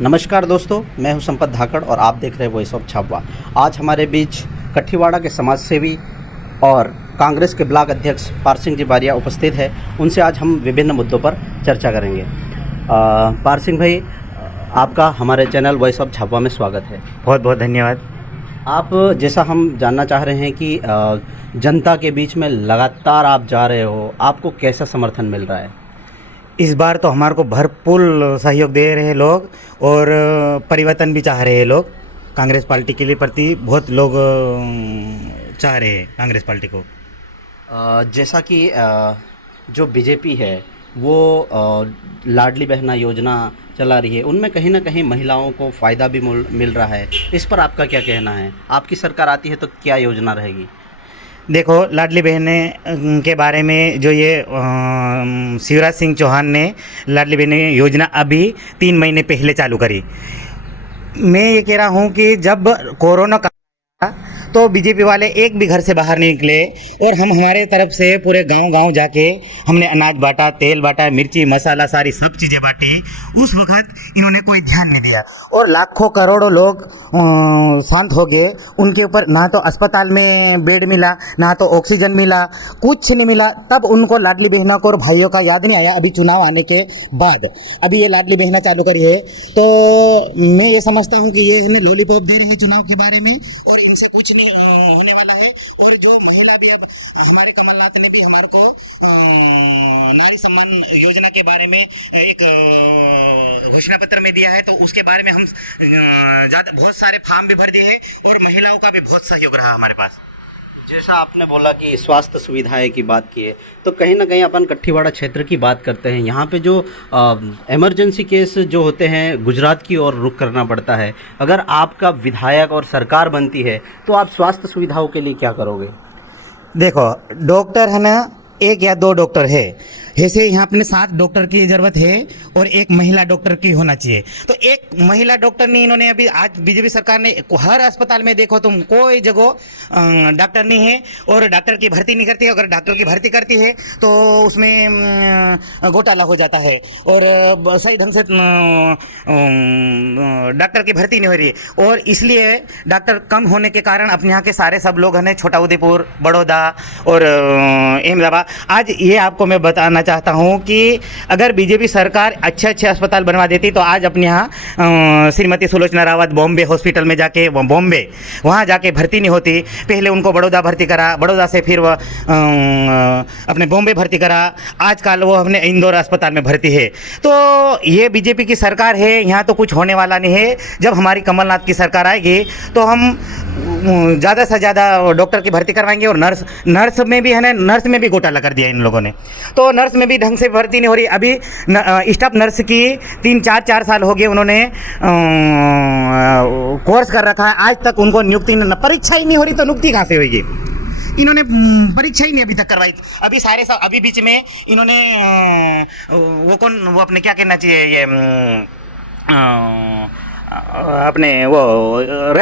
नमस्कार दोस्तों, मैं हूं संपत धाकड़ और आप देख रहे हैं वॉइस ऑफ छाबवा। आज हमारे बीच कठीवाड़ा के समाज सेवी और कांग्रेस के ब्लॉक अध्यक्ष पार सिंह जी बारिया उपस्थित है। उनसे आज हम विभिन्न मुद्दों पर चर्चा करेंगे। पार सिंह भाई, आपका हमारे चैनल वॉइस ऑफ छाबवा में स्वागत है। बहुत बहुत धन्यवाद। आप जैसा हम जानना चाह रहे हैं कि जनता के बीच में लगातार आप जा रहे हो, आपको कैसा समर्थन मिल रहा है? इस बार तो हमारे को भरपूर सहयोग दे रहे हैं लोग और परिवर्तन भी चाह रहे हैं लोग। कांग्रेस पार्टी के लिए प्रति बहुत लोग चाह रहे हैं कांग्रेस पार्टी को। जैसा कि जो बीजेपी है वो लाडली बहना योजना चला रही है, उनमें कहीं ना कहीं महिलाओं को फ़ायदा भी मिल रहा है। इस पर आपका क्या कहना है? आपकी सरकार आती है तो क्या योजना रहेगी? देखो, लाडली बहने के बारे में जो ये शिवराज सिंह चौहान ने लाडली बहने योजना अभी 3 महीने पहले चालू करी। मैं ये कह रहा हूँ कि जब कोरोना का तो बीजेपी वाले एक भी घर से बाहर नहीं निकले और हम हमारे तरफ से पूरे गांव-गांव जाके हमने अनाज बांटा, तेल बांटा, मिर्ची मसाला सारी सब चीज़ें बांटी। उस वक्त इन्होंने कोई ध्यान नहीं दिया और लाखों करोड़ों लोग शांत हो गए। उनके ऊपर ना तो अस्पताल में बेड मिला, ना तो ऑक्सीजन मिला, कुछ नहीं मिला। तब उनको लाडली बहना को और भाइयों का याद नहीं आया। अभी चुनाव आने के बाद अभी ये लाडली बहना चालू करी है, तो मैं ये समझता हूँ कि ये हमें लॉलीपॉप दे रहे हैं चुनाव के बारे में और इनसे कुछ होने वाला है। और जो महिला भी, अब हमारे कमलनाथ ने भी हमारे को नारी सम्मान योजना के बारे में एक घोषणा पत्र में दिया है, तो उसके बारे में हम बहुत सारे फॉर्म भी भर दिए हैं और महिलाओं का भी बहुत सहयोग रहा हमारे पास। जैसा आपने बोला कि स्वास्थ्य सुविधाएं की बात की है, तो कहीं ना कहीं अपन कठीवाड़ा क्षेत्र की बात करते हैं। यहाँ पे जो इमरजेंसी केस जो होते हैं, गुजरात की ओर रुख करना पड़ता है। अगर आपका विधायक और सरकार बनती है तो आप स्वास्थ्य सुविधाओं के लिए क्या करोगे? देखो, डॉक्टर है ना, 1 या 2 डॉक्टर है, ऐसे यहाँ अपने 7 डॉक्टर की ज़रूरत है और 1 महिला डॉक्टर की होना चाहिए। तो 1 महिला डॉक्टर नहीं, इन्होंने अभी आज बीजेपी सरकार ने हर अस्पताल में देखो तुम, कोई जगह डॉक्टर नहीं है और डॉक्टर की भर्ती नहीं करती है। अगर डॉक्टर की भर्ती करती है तो उसमें घोटाला हो जाता है और सही ढंग से डॉक्टर की भर्ती नहीं हो रही है। और इसलिए डॉक्टर कम होने के कारण अपने यहाँ के सारे सब लोग हैं, छोटा उदेपुर, बड़ौदा और अहमदाबाद। आज ये आपको मैं बताना चाहता हूँ कि अगर बीजेपी सरकार अच्छे अस्पताल बनवा देती तो आज अपने यहाँ श्रीमती सुलोचना रावत बॉम्बे हॉस्पिटल में जाके वहाँ जाके भर्ती नहीं होती। पहले उनको बड़ौदा भर्ती करा, बड़ौदा से फिर वह अपने बॉम्बे भर्ती करा, आजकल वो अपने इंदौर अस्पताल में भर्ती है। तो ये बीजेपी की सरकार है, यहाँ तो कुछ होने वाला नहीं है। जब हमारी कमलनाथ की सरकार आएगी तो हम ज़्यादा से ज़्यादा डॉक्टर की भर्ती करवाएंगे। और नर्स में भी है ना, नर्स में भी घोटाला कर दिया इन लोगों ने, तो नर्स में भी ढंग से भर्ती नहीं हो रही। अभी स्टाफ नर्स की 3-4 साल हो गए, उन्होंने कोर्स कर रखा है, आज तक उनको नियुक्ति परीक्षा ही नहीं हो रही, तो नियुक्ति कहाँ से होगी? इन्होंने परीक्षा ही नहीं अभी तक करवाई। अभी सारे सब अभी बीच में इन्होंने वो अपने क्या कहना चाहिए, ये अपने वो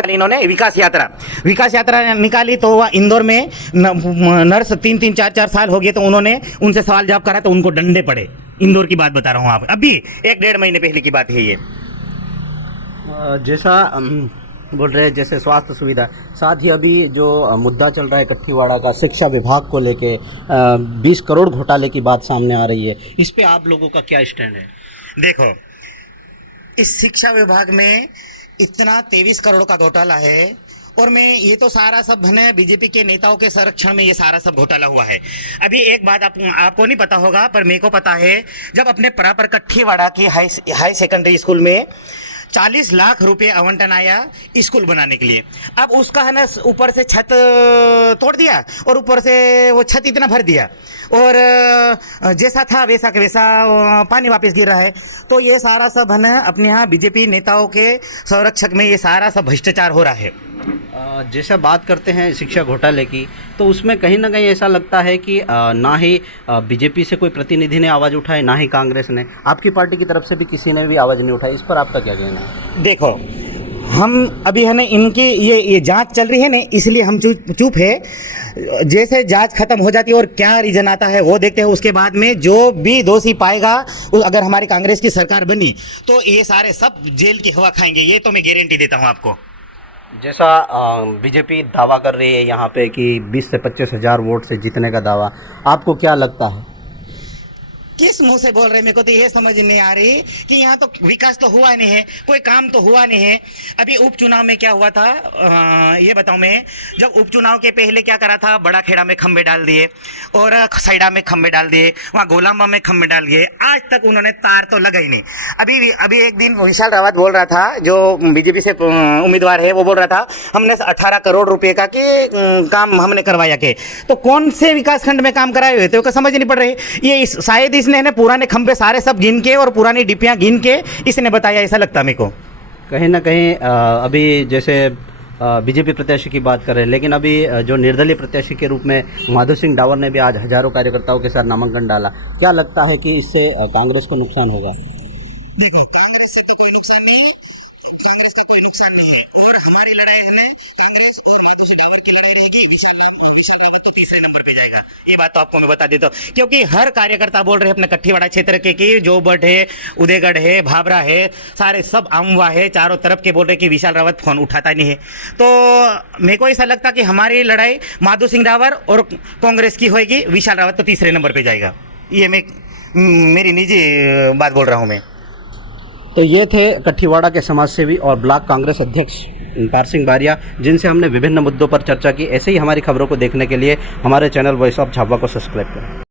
इन्होंने विकास यात्रा निकाली, तो वह इंदौर में नर्स 3-4 साल हो गए, तो उन्होंने उनसे सवाल जवाब करा तो उनको डंडे पड़े। इंदौर की बात बता रहा हूँ, आप अभी 1-1.5 महीने पहले की बात है ये। जैसा बोल रहे हैं, जैसे स्वास्थ्य सुविधा, साथ ही अभी जो मुद्दा चल रहा है कठीवाड़ा का, शिक्षा विभाग को लेके 20 करोड़ घोटाले की बात सामने आ रही है, इस पे आप लोगों का क्या स्टैंड है? देखो, इस शिक्षा विभाग में इतना 23 करोड़ का घोटाला है और मैं ये तो सारा सब है बीजेपी के नेताओं के संरक्षण में ये सारा सब घोटाला हुआ है। अभी एक बात आपको नहीं पता होगा पर मेरे को पता है, जब अपने प्रॉपर कठीवाड़ा की हाई सेकेंडरी स्कूल में 40 लाख रुपए आवंटन आया स्कूल बनाने के लिए। अब उसका है ना ऊपर से छत तोड़ दिया और ऊपर से वो छत इतना भर दिया और जैसा था वैसा के वैसा पानी वापस गिर रहा है। तो ये सारा सब है ना अपने यहाँ बीजेपी नेताओं के संरक्षक में ये सारा सब भ्रष्टाचार हो रहा है। जैसा बात करते हैं शिक्षा घोटाले की, तो उसमें कहीं ना कहीं ऐसा लगता है कि ना ही बीजेपी से कोई प्रतिनिधि ने आवाज़ उठाई, ना ही कांग्रेस ने। आपकी पार्टी की तरफ से भी किसी ने भी आवाज़ नहीं उठाई। इस पर आपका क्या कहना है? देखो, हम अभी है ना इनकी ये जांच चल रही है ना, इसलिए हम चुप है। जैसे जांच खत्म हो जाती है और क्या रीजन आता है वो देखते हैं, उसके बाद में जो भी दोषी पाएगा, अगर हमारी कांग्रेस की सरकार बनी तो ये सारे सब जेल की हवा खाएंगे, ये तो मैं गारंटी देता हूँ आपको। जैसा बीजेपी दावा कर रही है यहाँ पे कि 20 से 25 हज़ार वोट से जीतने का दावा, आपको क्या लगता है? किस मुंह से बोल रहे हैं? मेरे को तो ये समझ नहीं आ रही कि यहाँ तो विकास तो हुआ नहीं है, कोई काम तो हुआ नहीं है। अभी उपचुनाव में क्या हुआ था, ये बताऊं मैं, जब उपचुनाव के पहले क्या करा था, बड़ा खेड़ा में खंबे डाल दिए और सैडा में खंबे डाल दिए, वहाँ गोलामा में खंबे डाल दिए, आज तक उन्होंने तार तो लगा ही नहीं। अभी एक दिन विशाल रावत बोल रहा था, जो बीजेपी से उम्मीदवार है, वो बोल रहा था हमने 18 करोड़ रुपये का काम हमने करवाया के, तो कौन से विकास खंड में काम कराए हुए थे वो समझ नहीं पड़ रही। ये शायद इसने ना पुराने खंबे सारे सब गिन के और पुरानी डिपियां गिन के इसने बताया, ऐसा लगता मेरे को। कहीं ना कहीं अभी जैसे बीजेपी प्रत्याशी की बात कर रहे हैं, लेकिन अभी जो निर्दलीय प्रत्याशी के रूप में माधो सिंह डावर ने भी आज हजारों कार्यकर्ताओं के साथ नामांकन डाला। क्या लगता है कि इससे कांग्रेस को नुकसान होगा? देखो, कांग्रेस से तो कोई नुकसान नहीं, कांग्रेस का कोई नुकसान नहीं है, और हमारी लड़ाई है ना कांग्रेस और माधो सिंह डावर की लड़ाई रहेगी। विशाल रावत तो तीसरे नंबर पे जाएगा, ये बात तो आपको मैं बता देता हूँ, क्योंकि हर कार्यकर्ता बोल रहे हैं अपने कट्ठीवाड़ा क्षेत्र के कि जो बट है, उदयगढ़ है, भाबरा है, सारे सब अमवा है, चारों तरफ के बोल रहे कि विशाल रावत फोन उठाता नहीं है। तो मेरे को ऐसा लगता कि हमारी लड़ाई माधो सिंह डावर और कांग्रेस की होगी, विशाल रावत तो तीसरे नंबर पे जाएगा। ये मेरी निजी बात बोल रहा हूँ मैं। तो ये थे कट्ठीवाड़ा के समाजसेवी और ब्लॉक कांग्रेस अध्यक्ष पारसिंह बारिया, जिनसे हमने विभिन्न मुद्दों पर चर्चा की। ऐसे ही हमारी खबरों को देखने के लिए हमारे चैनल वॉइस ऑफ झाबुआ को सब्सक्राइब करें।